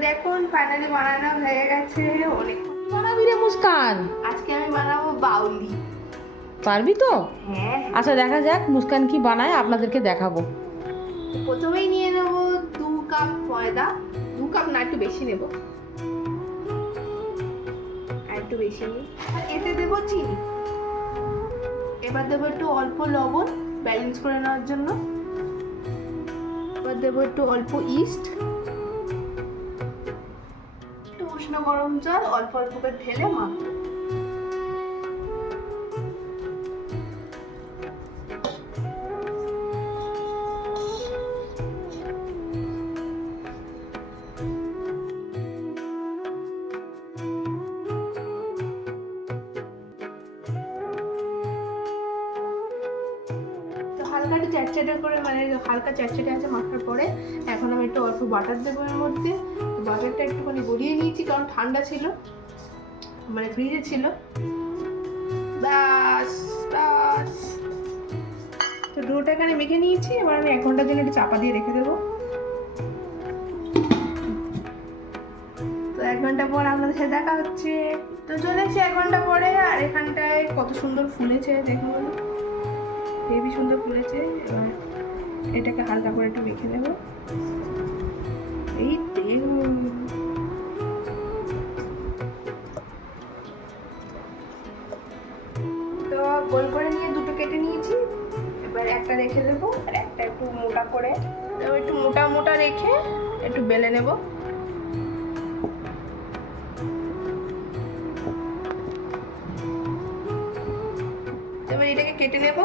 দেখুন ফাইনালি বানানো হয়ে গেছে। অনেক বানাবি রে মুস্কান। আজকে আমি বানাবো বাউলি। পারবি তো? হ্যাঁ। আচ্ছা দেখা যাক মুস্কান কি বানায় আপনাদেরকে দেখাবো। প্রথমেই নিয়ে নেব দু কাপ ময়দা। দু কাপ না একটু বেশি নেব। একটু বেশি নিই। আর এতে দেব চিনি। এবার দেবো একটু অল্প লবণ ব্যালেন্স করে নেওয়ার জন্য। এবার দেবো একটু অল্প ইস্ট। উষ্ণ গরম জল অল্প অল্প করে ঢেলে মাখবো হালকা চ্যাটচ্যাটে করে মানে হালকা চ্যাটচ্যাটে আছে মাখার পরে, এখন আমি একটু অল্প বাটার দেবো এর মধ্যে। বাটারটা একটুখানি গড়িয়ে নিয়েছি, কারণ ঠান্ডা ছিল মানে ফ্রিজে ছিল। ব্যাস ব্যাস। তো ডোটা এখানে মেখে নিয়েছি, এবার আমি এক ঘণ্টার জন্য একটু চাপা দিয়ে রেখে দেবো। তো এক ঘণ্টা পর আপনাদের সাথে দেখা হচ্ছে। তো চলে এসেছি এক ঘণ্টা পরে, আর এখানটায় কত সুন্দর ফুলেছে, দেখুন। হেবি সুন্দর ফুলেছে, এবার এটাকে হালকা করে একটু মেখে নেব। এই তো গোল করে নিয়ে দুটো কেটে নিয়েছি। এবার একটা রেখে দেবো, আর একটা একটু মোটা করে। এবার একটু মোটা মোটা রেখে একটু বেলে নেব। এবার এটাকে কেটে নেব।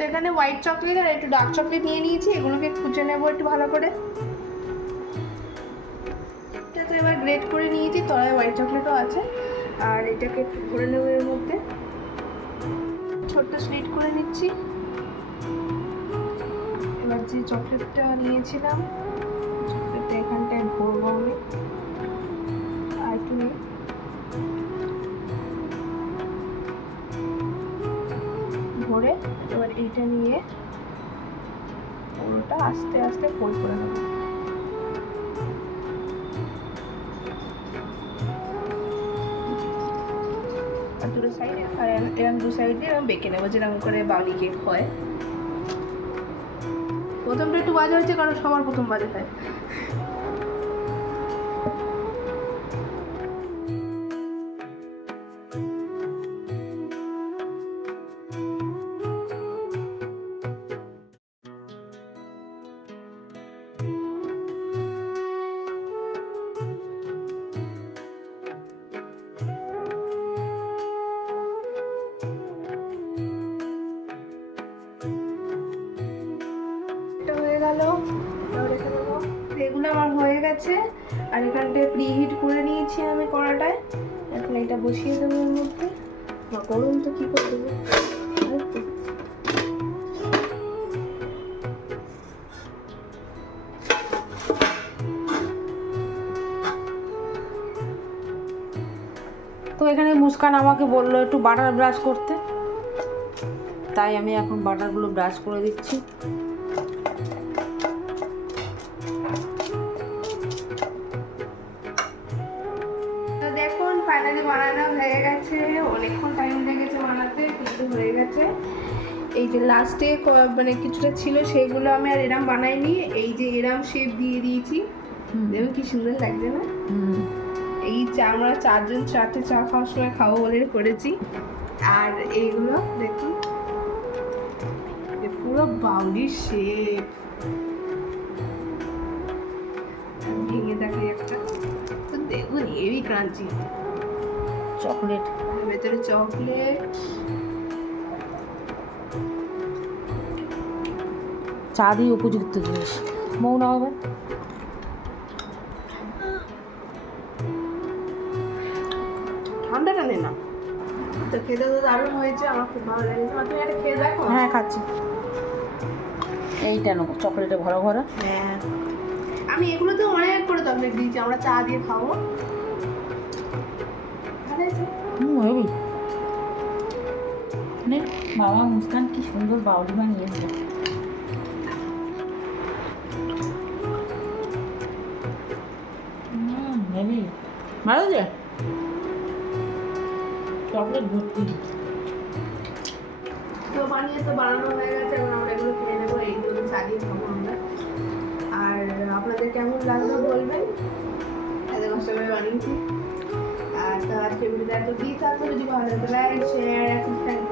তো এখানে হোয়াইট চকলেট আর একটু ডার্ক চকলেট নিয়ে নিয়েছি, এগুলোকে খুঁজে নেব একটু ভালো করে। এটা তো এবার গ্রেট করে নিয়েছি, তলায় হোয়াইট চকলেটও আছে, আর এটাকে একটু ভরে নেব এর মধ্যে। ছোট্ট স্লিট করে নিচ্ছি। এবার যে চকলেটটা নিয়েছিলাম এইটা নিয়ে পুরোটা আস্তে আস্তে ফোল্ড করে নেব। আর দুটো সাইড আর এরম দু সাইড দিয়ে এরম বেঁকে নেব যেরকম করে বাউলি কেক হয়। প্রথমটা একটু বাজে হয়েছে, কারণ সবার প্রথম বাজে হয়। এগুলো আমার হয়ে গেছে। আর এখানটায় প্রিহিট করে নিয়েছি আমি কড়াটায়। এখন এটা বসিয়ে দেবো এর মধ্যে। বা গরম তো কী করে দেবো। তো। এখানে মুস্কান আমাকে বলল একটু বাটার ব্রাশ করতে। তাই আমি এখন বাটারগুলো ব্রাশ করে দিচ্ছি। গেছে অনেকক্ষণ টাইম লেগেছে বানাতে কিন্তু হয়ে গেছে। এই যে লাস্টে মানে কিছুটা ছিল সেগুলো আমি আর এরাম বানাইনি। এই যে এরাম শেপ দিয়ে দিয়েছি। দেখুন কি সুন্দর লাগছে না? এই চা আমরা চারজন চারটে চা খাওয়ার সময় খাব বলে করেছি। আর এইগুলো দেখুন। পুরো বাউলির শেপ ভেঙে দেখাই একটা। তো দেখুন হেভি ক্রাঞ্চি চকলেট। ভেতরে চকলেট। চা দিয়ে উপযুক্ত জিনিস। মৌন হবে ঠান্ডাটা নে না। তো খেতে তো দারুণ হয়েছে আমার খুব ভালো লেগেছে। মা, তুমি খেয়ে দেখো। হ্যাঁ খাচ্ছি। এইটা নেব চকলেটে ভরা ভরা। হ্যাঁ। আমি এগুলো তো অনেক করে চকলেট দিয়েছি আমরা চা দিয়ে খাব। হুম বাবা মুস্কান কি সুন্দর বাউলি বানিয়েছে হেভি ভালো যে চকলেট ভর্তি বানিয়ে তো বানানো হয়ে গেছে, এখন আমরা এগুলো আমরা। আর আপনাদের কেমন লাগল বলবেন? বানিয়েছি। আর তো আজকে ভিডিওটা এত কি থাকবে যদি ভালো লাগতো